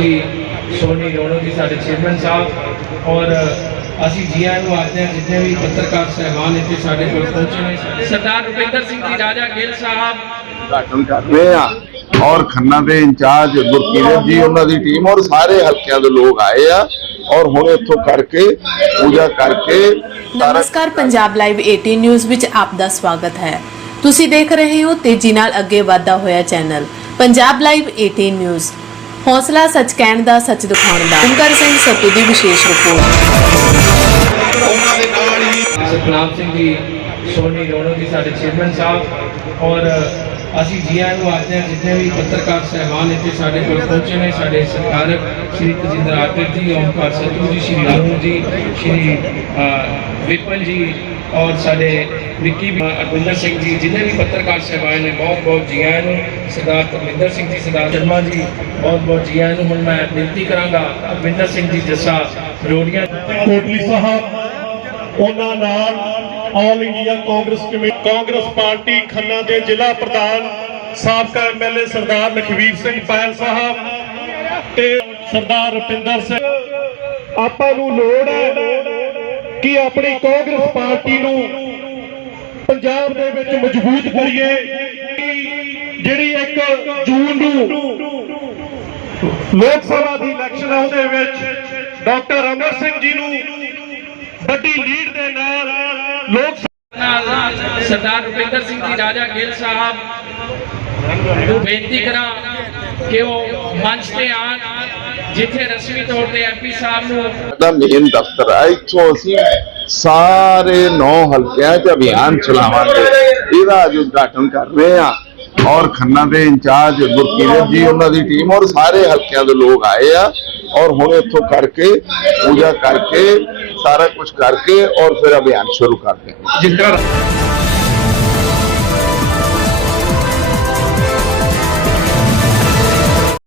ਜੀ ਸੋਨੀ ਰੋਣੋ ਜੀ ਸਾਡੇ ਚੇਅਰਮੈਨ ਸਾਹਿਬ ਔਰ ਅਸੀਂ ਜੀ ਆਇਆਂ ਨੂੰ ਆਖਦੇ ਹਾਂ ਜਿੰਨੇ ਵੀ ਪੱਤਰਕਾਰ ਸਹਿਬਾਨ ਇੱਥੇ ਸਾਡੇ ਕੋਲ ਪਹੁੰਚੇ ਨੇ ਸਰਦਾਰ ਰੁਪਿੰਦਰ ਸਿੰਘ ਜੀ ਰਾਜਾ ਗਿੱਲ ਸਾਹਿਬ। ਉਦਘਾਟਨ ਕਰ ਰਹੇ ਆ ਔਰ ਖੰਨਾ ਦੇ ਇੰਚਾਰਜ ਗੁਰਕੀਰਤ ਜੀ ਉਹਨਾਂ ਦੀ ਟੀਮ ਔਰ ਸਾਰੇ ਹਲਕਿਆਂ ਦੇ ਲੋਕ ਆਏ ਆ ਔਰ ਹੁਣ ਇੱਥੋਂ ਕਰਕੇ ਪੂਜਾ ਕਰਕੇ ਨਮਸਕਾਰ ਪੰਜਾਬ ਲਾਈਵ 18 ਨਿਊਜ਼ ਵਿੱਚ ਆਪ ਦਾ ਸਵਾਗਤ ਹੈ। ਤੁਸੀਂ ਦੇਖ ਰਹੇ ਹੋ ਤੇਜ਼ੀ ਨਾਲ ਅੱਗੇ ਵਧਦਾ ਹੋਇਆ ਚੈਨਲ ਪੰਜਾਬ ਲਾਈਵ 18 ਨਿਊਜ਼ ਹੌਸਲਾ ਸੱਚ ਕਹਿਣ ਦਾ, ਸੱਚ ਦਿਖਾਉਣ ਦਾ। ਓਮਕਾਰ ਸਿੰਘ ਸੱਤੂ ਦੀ ਵਿਸ਼ੇਸ਼ ਰਿਪੋਰਟ। ਸਤਨਾਮ ਸਿੰਘ ਜੀ, ਸੋਨੀ ਰੋਣੋ ਜੀ, ਸਾਡੇ ਚੇਅਰਮੈਨ ਸਾਹਿਬ, ਔਰ ਅਸੀਂ ਜੀ ਆਇਆਂ ਨੂੰ ਆਖਦੇ ਹਾਂ, ਜਿੰਨੇ ਵੀ ਪੱਤਰਕਾਰ ਸਹਿਬਾਨ ਇੱਥੇ ਸਾਡੇ ਕੋਲ ਪਹੁੰਚੇ ਨੇ, ਸਾਡੇ ਸਰਕਾਰਕ ਸ਼੍ਰੀ ਤਜਿੰਦਰ ਆਟਰ ਜੀ, ਓਮਕਾਰ ਸੱਤੂ ਜੀ, ਸ਼੍ਰੀ ਰਾਮੂ ਜੀ, ਸ਼੍ਰੀ ਵਿਪਨ ਜੀ, ਔਰ ਸਾਡੇ ਵਿੱਕੀ ਵੀ, ਅਰਵਿੰਦਰ ਸਿੰਘ ਜੀ ਜਿੰਨੇ ਵੀ ਪੱਤਰਕਾਰ ਸਹਿਬਾਨ ਨੇ ਬਹੁਤ ਬਹੁਤ ਜੀ ਆਇਆਂ ਨੂੰ ਸਰਦਾਰ ਧਰਮਿੰਦਰ ਸਿੰਘ ਜੀ ਸਰਦਾਰ ਸ਼ਰਮਾ ਜੀ ਬਹੁਤ ਬਹੁਤ ਜੀ ਆਇਆਂ ਨੂੰ ਹੁਣ ਮੈਂ ਬੇਨਤੀ ਕਰਾਂਗਾ ਅਰਵਿੰਦਰ ਸਿੰਘ ਜੀ ਜੱਸਾ ਰੋੜੀਆਂ ਕੋਟਲੀ ਸਾਹਿਬ ਉਹਨਾਂ ਨਾਲ all India Congress committee Congress party Khanna ਦੇ ਜ਼ਿਲ੍ਹਾ ਪ੍ਰਧਾਨ ਸਾਬਕਾ ਐਮਐਲਏ ਸਰਦਾਰ ਲਖਵੀਰ ਸਿੰਘ ਪਾਇਲ ਸਾਹਿਬ ਤੇ ਸਰਦਾਰ ਰੁਪਿੰਦਰ ਸਿੰਘ। ਆਪਾਂ ਨੂੰ ਲੋੜ ਹੈ ਕਿ ਆਪਣੀ ਕਾਂਗਰਸ ਪਾਰਟੀ ਨੂੰ ਪੰਜਾਬ ਦੇ ਵਿੱਚ ਮਜ਼ਬੂਤ ਕਰੀਏ ਜਿਹੜੀ 1 ਜੂਨ ਨੂੰ ਲੋਕ ਸਭਾ ਦੀ ਇਲੈਕਸ਼ਨ ਆ, ਉਹਦੇ ਵਿੱਚ ਡਾਕਟਰ ਅਮਰ ਸਿੰਘ ਜੀ ਨੂੰ ਵੱਡੀ ਲੀਡ ਦੇ ਨਾਲ ਲੋਕ ਨਾਲ ਸਰਦਾਰ ਰੁਪਿੰਦਰ ਸਿੰਘ ਜੀ, ਰਾਜਾ ਗਿੱਲ ਸਾਹਿਬ ਬੇਨਤੀ ਕਰਾਂ ਕਿ ਉਹ ਮੰਚ ਤੇ ਆਣ ਜਿੱਥੇ ਰਸਮੀ ਤੌਰ ਤੇ ਐਮਪੀ ਸਾਹਿਬ ਨੂੰ ਦਾ ਮੇਨ ਦਫ਼ਤਰ ਹੈ ਇੱਥੋਂ ਅਸੀਂ ਸਾਰੇ ਨੌ ਹਲਕਿਆਂ 'ਚ ਅਭਿਆਨ ਚਲਾਵਾਂਗੇ। ਇਹਦਾ ਅੱਜ ਉਦਘਾਟਨ ਕਰ ਰਹੇ ਆ ਔਰ ਖੰਨਾ ਦੇ ਇੰਚਾਰਜ ਗੁਰਕੀਰਤ ਜੀ ਉਹਨਾਂ ਦੀ ਟੀਮ ਔਰ ਸਾਰੇ ਹਲਕਿਆਂ ਦੇ ਲੋਕ ਆਏ ਆ। ਔਰ ਹੁਣ ਇੱਥੋਂ ਕਰਕੇ ਪੂਜਾ ਕਰਕੇ ਸਾਰਾ ਕੁਝ ਕਰਕੇ ਔਰ ਫਿਰ ਅਭਿਆਨ ਸ਼ੁਰੂ ਕਰਦੇ ਜਿਸ ਤਰ੍ਹਾਂ